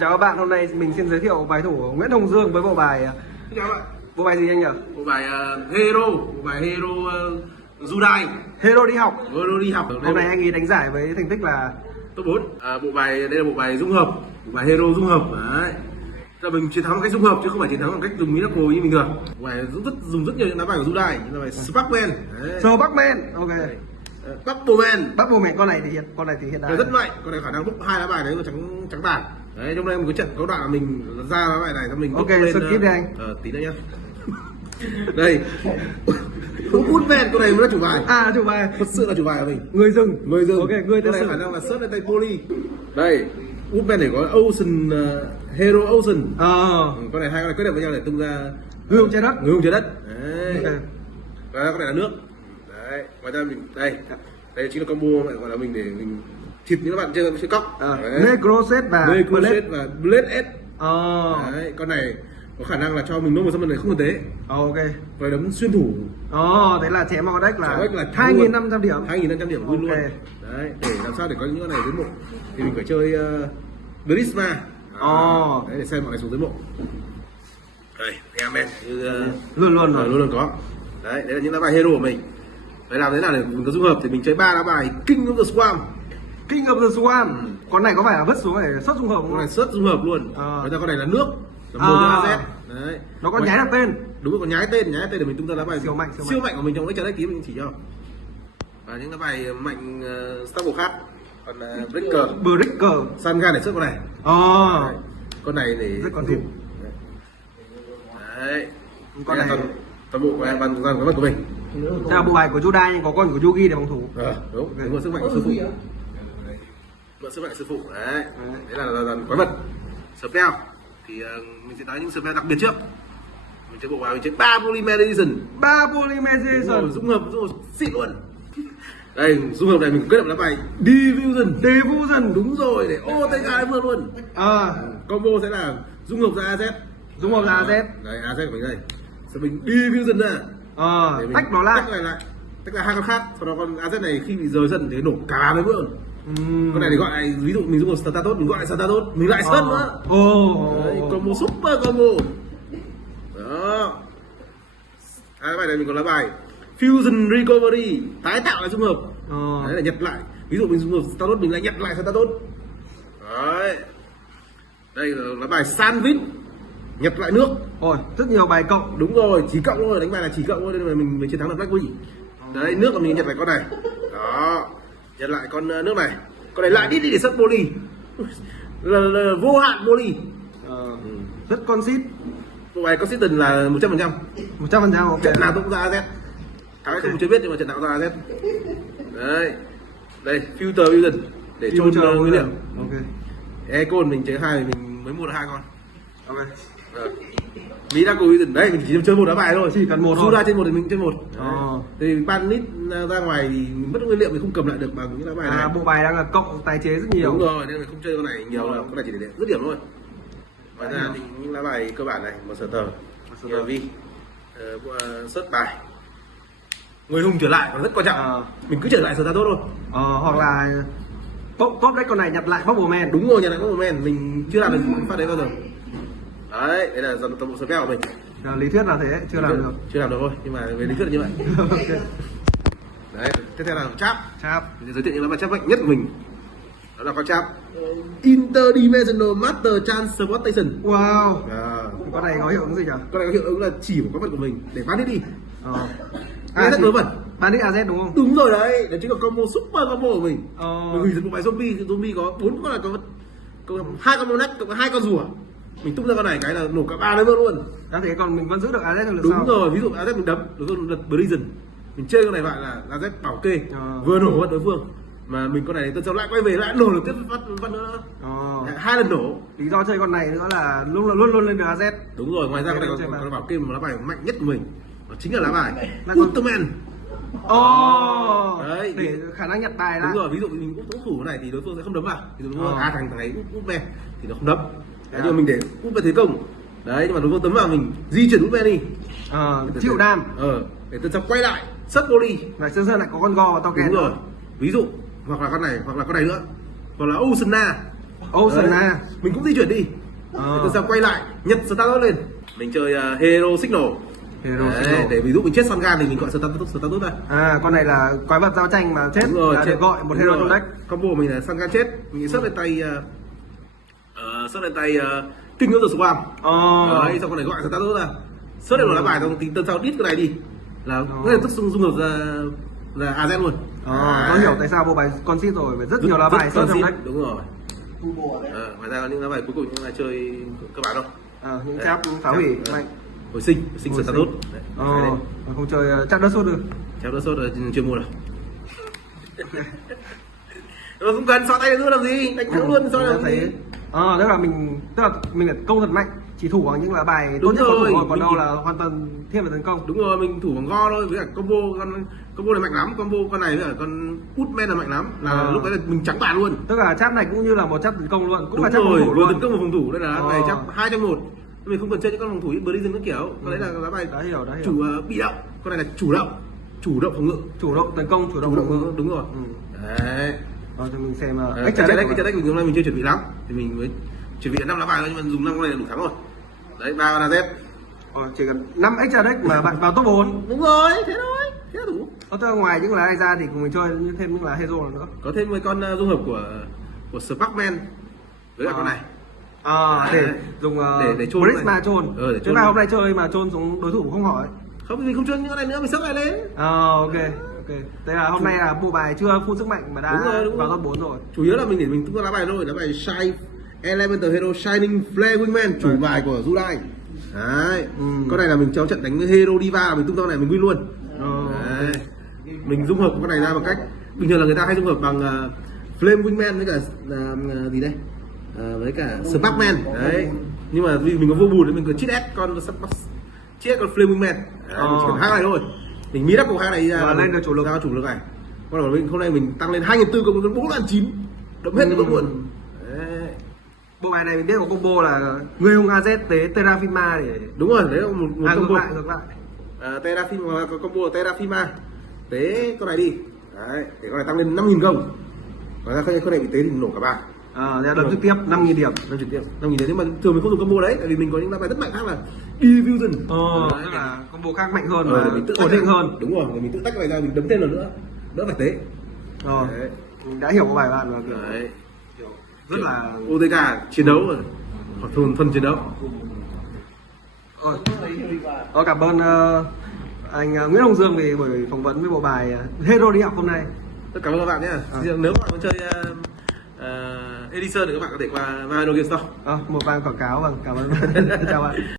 Chào các bạn, hôm nay mình xin giới thiệu bài thủ Nguyễn Hồng Dương với bộ bài. Chào các bạn. Bộ bài gì anh nhỉ? Bộ bài Hero Judai. Hero đi học. Hero đi học. Hôm nay anh ấy đánh giải với thành tích là top 4. Bộ bài đây là bộ bài dung hợp, bộ bài Hero dung hợp. Đấy. Là mình chiến thắng bằng cách dung hợp chứ không phải chiến thắng bằng cách dùng Miracle như bình thường. Bộ bài dùng rất nhiều những lá bài của Judai, như là bài Sparkman. Sparkman, ok. Bubbleman. Bubbleman, con này thì hiện đại. Rất mạnh, con này khả năng bốc hai lá bài đấy là trắng tàn. Đấy, trong đây một cái trận có đoạn là mình ra lá bài này cho mình ok, lên skip đi anh. Tí nữa nhá. Đây. Woodman, con này mới là chủ bài. Chủ bài. Thật sự là chủ bài của mình. Người rừng. Ok, người tên này khả năng là search lên tay Poly. Đây, Woodman để có Ocean, Hero Ocean. Con này hai con này kết hợp với nhau để tung ra Hương trái đất. Hương trái đất. Đấy. Okay. Và con này là nước. Đấy, ngoài ra mình đây chính là combo gọi là mình để mình thịt những các bạn chơi cóc. Necroset và Blade S. Đấy, con này có khả năng là cho mình nôm một summon này không thực tế. Ok. Và đấm xuyên thủ. Thế là chém vào deck là 2.500 điểm. 2.500 điểm luôn luôn. Đấy, để làm sao để có những con này đến mộ thì mình phải chơi Prisma. Đấy, để xem mọi người xuống tới mộ. Đây, em luôn có. Đấy, đấy là những lá bài hero của mình. Đấy, làm thế nào để mình có dung hợp thì mình chơi 3 lá bài King of the Swamp. King of the Swamp. Con này có phải là vứt xuống để xuất dung hợp không? Con này xuất dung hợp luôn. Bây giờ con này là nước. Là một AZ. Đấy. Nó có nhái được tên. Đúng rồi, có nhái tên để mình tung ra lá bài siêu mạnh của mình trong cái trận đấy ký mình chỉ cho. Và những lá bài mạnh Stable khác. Còn Breaker, Sangan để xuất con này. Đấy. Con này để rất con thủ. Đấy. Con này toàn bộ của em bằng cái vật của mình. Thế là bộ bài của Judai nhưng có con của Yugi để phòng thủ. Đúng, đúng là sức mạnh của sư phụ. Sức mạnh sư phụ. Đấy. Đấy là quái vật. Spell thì mình sẽ nói những spell đặc biệt trước. Mình chơi bộ bài mình chơi 3 Polymerization. Dung hợp xịn luôn. Đây, dung hợp này mình kết hợp lá bài Diffusion. Đúng rồi, để OTK vừa luôn. Combo sẽ là dung hợp ra AZ. Đấy, AZ của mình đây. Sau mình Diffusion ra. Tách nó lại. Tách là hai con khác. Sau đó con AZ này khi bị rời sân thì nổ cả mấy bữa luôn. Con này thì gọi lại, ví dụ mình dùng một Startatos, mình gọi lại Startatos, mình lại sân nữa. Đấy, combo super combo. Đó. Cái bài này mình còn lá bài Fusion Recovery, tái tạo lại dung hợp. Đấy là nhặt lại. Ví dụ mình dùng một Startatos, mình lại nhặt lại Startatos. Đấy. Đây là lá bài Sandwich, nhặt lại nước. Rất nhiều bài cộng. Đúng rồi, chỉ cộng thôi, đánh bài là chỉ cộng thôi nên là mình chiến thắng được Black Wing. Đấy, nước là mình nhặt lại con này. Đó. Nhặt lại con nước này. Con này lại đi để xuất Poly. Là vô hạn Poly. Rất con xít. Bộ bài consistent là 100%. 100%, ok. Trận nào cũng ra AZ. Thắng không chưa biết nhưng mà trận nào cũng ra AZ. Đấy. Đây, filter fusion để chôn nguyên liệu. Ok. Econ mình chơi 2 mình mới mua được 2 con. Ok. Miracle Fusion đấy, mình chỉ chơi một lá bài thôi. Chỉ cần một thôi. Ra trên một thì mình chơi một. Thì ban nít ra ngoài thì mình mất nguyên liệu mình không cầm lại được bằng những lá bài này. Bộ bài đang là cộng tái chế rất nhiều. Đúng rồi, nên là không chơi con này nhiều là con này chỉ để dứt điểm thôi. Ngoài ra thì những lá bài cơ bản này, một sở tờ, vi, xuất bài, người hùng trở lại còn rất quan trọng. Mình cứ trở lại sở ta tốt thôi. Hoặc là tốt đấy, con này nhặt lại Bubbleman. Đúng rồi, nhặt lại Bubbleman, mình chưa làm được phát đấy bao giờ. Đấy, đây là toàn bộ spell của mình. Lý thuyết là thế, chưa làm được. Chưa làm được thôi, nhưng mà về lý thuyết là như vậy. Okay. Đấy, tiếp theo là chap. Mình sẽ giới thiệu những lá bài chap mạnh nhất của mình. Đó là con chap Interdimensional Master Transportation. Wow. Con này có hiệu ứng gì nhỉ? Con này có hiệu ứng là chỉ một con vật của mình để bán đi. Rất vớ vẩn. Bán đi AZ đúng không? Đúng rồi đấy, đó chính là combo super combo của mình. Mình hủy diệt một bài zombie có 4 con là có 2 con monarch, có 2 con rùa. Mình tung ra con này cái là nổ cả 3 level luôn. Thế còn mình vẫn giữ được AZ được đúng sao? Đúng rồi, ví dụ AZ mình đấm, đối phương đợt Prison. Mình chơi con này gọi là AZ bảo kê, vừa nổ vật đối phương. Mà mình con này tuần sau lại quay về lại nổ được tiếp phát nữa. 2 lần nổ. Lý do chơi con này nữa là luôn lên được AZ. Đúng rồi, ngoài ra con này còn bảo kê một lá bài mạnh nhất của mình. Đó chính là lá bài Ultraman. Đấy, để khả năng nhặt bài ra. Đúng rồi, ví dụ mình úp thủ cái này thì đối phương sẽ không đấm vào. Ví dụ thằng này úp về thì nó không đấm. Đấy, nhưng mà mình để úp về thế công. Đấy, nhưng mà đối phương tấm vào mình di chuyển úp về đi. Chịu đam. Để tuần sau quay lại sất Poly. Và sơn lại có con go và to kèn. Đúng rồi. Ví dụ hoặc là con này nữa, hoặc là Oceana. Ocean Đấy. à. Mình cũng di chuyển đi. Tôi sẽ quay lại nhật status lên. Mình chơi Hero Signal. Hero Đấy, Signal. để ví dụ mình chết Son Gan thì mình gọi status ra. À, con này là quái vật giao tranh mà chết Đúng rồi, là chết. được gọi một Đúng hero rồi. trong deck. Combo của mình là Son Gan chết, mình sớt lên tay King of the Swarm. Đấy, xong con này gọi status ra. Sớt lên một lá bài xong tính tân sau đít cái này đi. Là ngay lập tức dung hợp ra là AZ luôn. Tôi hiểu tại sao bộ bài con xít rồi, phải rất nhiều lá bài sớt trong deck. Đúng rồi. Ngoài ra có những lá bài cuối cùng những lá chơi các bạn đâu. Những cháp phá hủy mạnh. Hồi sinh status. Không chơi chắc đất sốt được. Chép đất sốt là chưa mua đâu. Rồi không cần so tay nữa làm gì, đánh thắng luôn so làm gì. Tức là mình phải công thật mạnh, chỉ thủ bằng những lá bài tốt nhất có thủ, còn đâu là hoàn toàn thiên về tấn công. Đúng rồi, mình thủ bằng go thôi, với cả combo này mạnh lắm, combo con này với cả con Woodman là mạnh lắm, là lúc đấy là mình trắng bàn luôn. Tức là cháp này cũng như là một cháp tấn công luôn, cũng đúng là cháp rồi, phòng thủ vừa luôn. tấn công và phòng thủ, đây là này cháp 2 trong 1. Mình không cần chơi những con phòng thủ như Prison các kiểu, con đấy là lá bài đã hiểu. Chủ bị động, con này là chủ động phòng ngự, chủ động tấn công, chủ động phòng ngự. đúng rồi. Đấy. Rồi thì mình xem Extra deck mình hôm nay mình chưa chuẩn bị lắm, thì mình mới chuẩn bị 5 lá bài thôi, nhưng mà dùng 5 con này là đủ thắng rồi. Đấy, 3 con AZ. Chỉ cần 5 extra deck mà bạn vào top 4. Đúng rồi, thế thôi, thế là đủ. Tức là ngoài những lá này ra thì cùng mình chơi thêm những lá hero nữa. Có thêm mấy con dung hợp của Sparkman với cả con này. Để dùng để chôn Prisma chôn. Chúng ta hôm nay chơi mà chôn xuống đối thủ cũng không hỏi. Không, mình không chơi những con này nữa, mình sắp lại lên. Ok. Thế là hôm nay là bộ bài chưa full sức mạnh mà đã vào top 4 rồi. Chủ yếu là mình để mình tung ra lá bài thôi, lá bài Shine Elemental Hero Shining Flare Wingman, chủ bài của July. Đấy. Con này là mình trong trận đánh với Hero Diva, mình tung ra con này mình win luôn. Đấy. Mình dung hợp con này ra bằng cách bình thường là người ta hay dung hợp bằng Flame Wingman với cả gì đây? Với cả Sparkman. Đấy. Nhưng mà vì mình có vô bùn nên mình có cheat S con Flame Wingman. Đấy, mình chỉ cần hai này thôi. Mình meet up cùng hai này và lên được chủ lực. Ra chủ lực này. Con này hôm nay mình tăng lên 2.400 cộng với 4.900. Đậm hết cái bước luôn. Bộ bài này mình biết có combo là người hùng AZ tế Terrafima để đúng rồi, đấy là một combo. Ngược lại. Terrafima có combo là Terrafima. Tế con này đi. Đấy, để con này tăng lên 5.000 công. Ngoài ra con này bị tế thì nổ cả bài. Đây là đợt trực tiếp 5.000 điểm. Đợt trực tiếp 5.000 điểm, nhưng mà thường mình không dùng combo đấy, tại vì mình có những lá bài rất mạnh khác là Diffusion. Tức là combo khác mạnh hơn và ổn định hơn. Đúng rồi, mình tự tách cái này ra mình đấm thêm lần nữa, đỡ phải tế. Mình đã hiểu bộ bài bạn và kiểu đấy. Rất là OTK chiến đấu rồi, hoặc thuần chiến đấu. Cảm ơn anh Nguyễn Hồng Dương vì buổi phỏng vấn với bộ bài Hero đi học hôm nay. Rất cảm ơn các bạn nhé. Nếu các bạn muốn chơi Edison thì các bạn có thể qua Hero Game Store. Một vài quảng cáo, vâng, cảm ơn. Chào bạn.